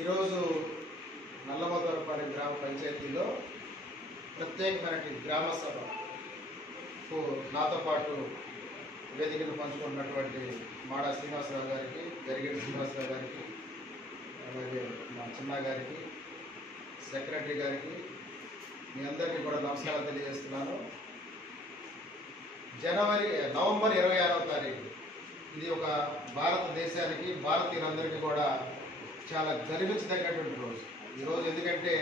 ఈరోజు నల్లమదవరపాలె గ్రామ పంచాయతీలో ప్రత్యేకమైన గ్రామ సభకు నాతో పాటు వేదికను పంచుకుంటున్నటువంటి మాడా శ్రీనివాసరావు గారికి, గరిగెడ్డి శ్రీనివాసరావు గారికి, అలాగే మా చిన్న గారికి, సెక్రటరీ గారికి, మీ అందరికీ కూడా నమస్కారాలు తెలియజేస్తున్నాను. నవంబర్ 26వ తారీఖు ఇది ఒక భారతదేశానికి, భారతీయులందరికీ కూడా చాలా గర్వించదగినటువంటి రోజు ఈరోజు. ఎందుకంటే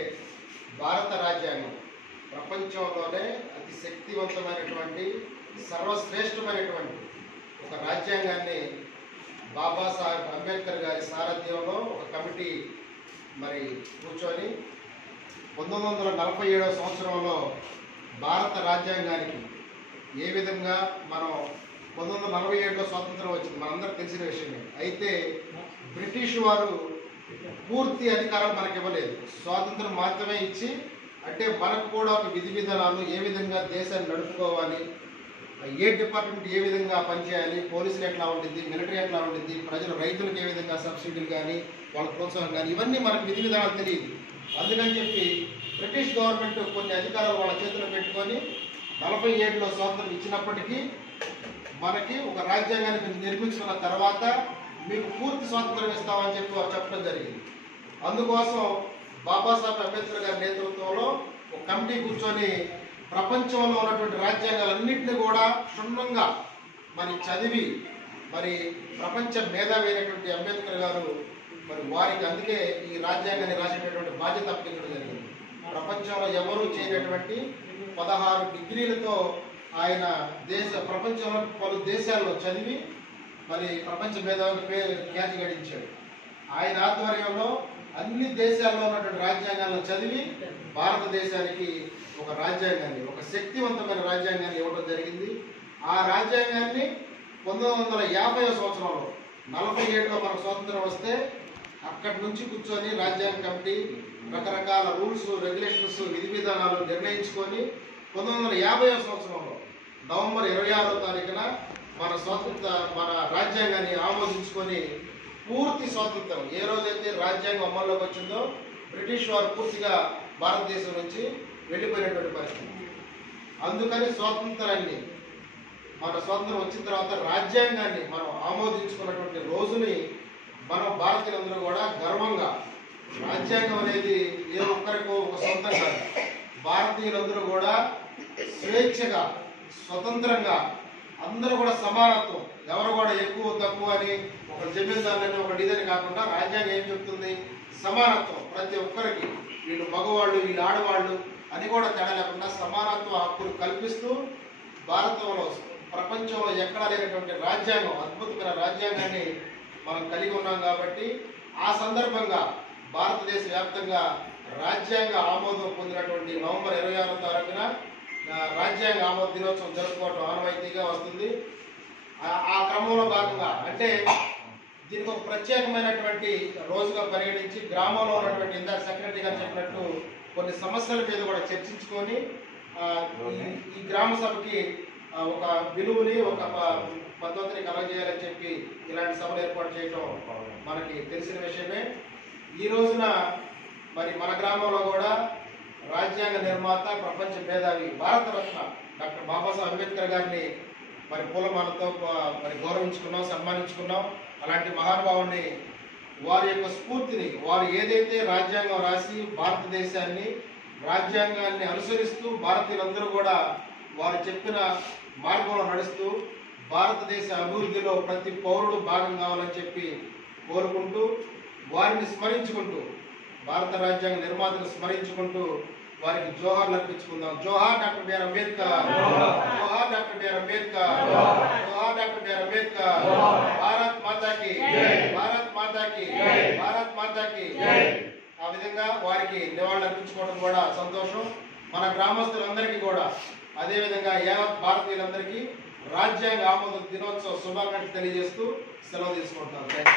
భారత రాజ్యాంగం ప్రపంచంలోనే అతి శక్తివంతమైనటువంటి, సర్వశ్రేష్టమైనటువంటి ఒక రాజ్యాంగాన్ని బాబాసాహెబ్ అంబేద్కర్ గారి సారథ్యంలో ఒక కమిటీ కూర్చొని 1947వ సంవత్సరంలో భారత రాజ్యాంగానికి ఏ విధంగా మనం 1947లో స్వాతంత్రం వచ్చింది మనందరికి తెలిసిన విషయమే. అయితే బ్రిటిష్ వారు పూర్తి అధికారాలు మనకి ఇవ్వలేదు, స్వాతంత్రం మాత్రమే ఇచ్చి, అంటే మనకు కూడా ఒక విధి విధానాలు, ఏ విధంగా దేశాన్ని నడుపుకోవాలి, ఏ డిపార్ట్మెంట్ ఏ విధంగా పనిచేయాలి, పోలీసులు ఎట్లా ఉంటుంది, మిలిటరీ ఎట్లా ఉంటుంది, ప్రజలు రైతులకు ఏ విధంగా సబ్సిడీలు కానీ వాళ్ళ ప్రోత్సాహం కానీ ఇవన్నీ మనకు విధి విధానాలు తెలియదు. అందుకని చెప్పి బ్రిటిష్ గవర్నమెంట్ కొన్ని అధికారాలు వాళ్ళ చేతిలో పెట్టుకొని 47లో స్వాతంత్రం ఇచ్చినప్పటికీ మనకి ఒక రాజ్యాంగాన్ని నిర్మించుకున్న తర్వాత మీకు పూర్తి స్వాతంత్రం ఇస్తామని చెప్పి వారు చెప్పడం జరిగింది. అందుకోసం బాబాసాహెబ్ అంబేద్కర్ గారి నేతృత్వంలో ఒక కమిటీ కూర్చొని ప్రపంచంలో ఉన్నటువంటి రాజ్యాంగాలన్నింటినీ కూడా క్షుణ్ణంగా చదివి ప్రపంచ మేధావి అయినటువంటి అంబేద్కర్ గారు వారికి అందుకే ఈ రాజ్యాంగాన్ని రాసేటటువంటి బాధ్యత అప్పగించడం జరిగింది. ప్రపంచంలో ఎవరూ చేయనటువంటి 16 డిగ్రీలతో ఆయన ప్రపంచంలో పలు దేశాల్లో చదివి ప్రపంచ మేధావికి ఖ్యాతి గడించాడు. ఆయన ఆధ్వర్యంలో అన్ని దేశాల్లో ఉన్నటువంటి రాజ్యాంగాలను చదివి భారతదేశానికి ఒక రాజ్యాంగాన్ని, ఒక శక్తివంతమైన రాజ్యాంగాన్ని ఇవ్వడం జరిగింది. ఆ రాజ్యాంగాన్ని 1950వ సంవత్సరంలో 47లో మనకు స్వాతంత్రం వస్తే అక్కడి నుంచి కూర్చొని రాజ్యాంగ కమిటీ రకరకాల రూల్స్, రెగ్యులేషన్స్, విధి విధానాలు నిర్ణయించుకొని 1950వ సంవత్సరంలో నవంబర్ 26వ తారీఖున మన రాజ్యాంగాన్ని ఆమోదించుకొని పూర్తి స్వాతంత్రం, ఏ రోజైతే రాజ్యాంగం అమల్లోకి వచ్చిందో బ్రిటిష్ వారు పూర్తిగా భారతదేశం నుంచి వెళ్ళిపోయినటువంటి పరిస్థితి. అందుకని మన స్వాతంత్రం వచ్చిన తర్వాత రాజ్యాంగాన్ని మనం ఆమోదించుకున్నటువంటి రోజుని మనం భారతీయులందరూ కూడా గర్వంగా, రాజ్యాంగం అనేది ఏ ఒక్కరికో ఒక సొంతం కాదు, భారతీయులందరూ కూడా స్వేచ్ఛగా, స్వతంత్రంగా, అందరూ కూడా సమానత్వం, ఎవరు కూడా ఎక్కువ తక్కువ అని ఒక జమీందారులని ఒక ఇదని కాకుండా రాజ్యాంగం ఏం చెప్తుంది? సమానత్వం, ప్రతి ఒక్కరికి, వీళ్ళు మగవాళ్ళు వీళ్ళు ఆడవాళ్ళు అని కూడా తేడా లేకుండా సమానత్వ హక్కులు కల్పిస్తూ భారతంలో, ప్రపంచంలో ఎక్కడా లేనటువంటి రాజ్యాంగం, అద్భుతమైన రాజ్యాంగాన్ని మనం కలిగి ఉన్నాం. కాబట్టి ఆ సందర్భంగా భారతదేశ వ్యాప్తంగా రాజ్యాంగ ఆమోదం పొందినటువంటి నవంబర్ 26వ తారీఖున రాజ్యాంగ ఆమోద దినోత్సవం జరుపుకోవడం ఆనవాయితీగా వస్తుంది. ఆ క్రమంలో భాగంగా అంటే దీనికి ఒక ప్రత్యేకమైనటువంటి రోజుగా పరిగణించి గ్రామంలో ఉన్నటువంటి, ఇందాక సెక్రటరీ గారు చెప్పినట్టు, కొన్ని సమస్యల మీద కూడా చర్చించుకొని ఈ గ్రామ సభకి ఒక విలువని, ఒక పద్ధతిని కలగజేయాలని చెప్పి ఇలాంటి సభలు ఏర్పాటు చేయడం మనకి తెలిసిన విషయమే. ఈ రోజున మన గ్రామంలో కూడా రాజ్యాంగ నిర్మాత, ప్రపంచ మేధావి, భారతరత్న డాక్టర్ బాబాసాహెబ్ అంబేద్కర్ గారిని పూలమాలతో గౌరవించుకున్నాం, సన్మానించుకున్నాం. అలాంటి మహానుభావుని, వారి యొక్క స్ఫూర్తిని, వారు ఏదైతే రాజ్యాంగం రాసి భారతదేశాన్ని, రాజ్యాంగాన్ని అనుసరిస్తూ భారతీయులందరూ కూడా వారు చెప్పిన మార్గంలో నడుస్తూ భారతదేశ అభివృద్ధిలో ప్రతి పౌరుడు భాగం కావాలని చెప్పి కోరుకుంటూ, వారిని స్మరించుకుంటూ, భారత రాజ్యాంగ నిర్మాతను స్మరించుకుంటూ వారికి జోహార్లు అర్పించుకుందాం. జోహార్ డాక్టర్ బిఆర్ అంబేద్కర్, జోహార్ డాక్టర్ బిఆర్ అంబేద్కర్, జోహార్ డాక్టర్ బిఆర్ అంబేద్కర్. భారత్ మాతాకి, భారత్ మాతాకి, భారత్ మాతాకి. ఆ విధంగా వారికి నివాళులు అర్పించుకోవడం కూడా సంతోషం. మన గ్రామస్తులందరికీ కూడా అదేవిధంగా యావత్ భారతీయులందరికీ రాజ్యాంగ ఆమోద దినోత్సవ శుభాకాంక్షలు తెలియజేస్తూ సెలవు తీసుకుంటున్నాను.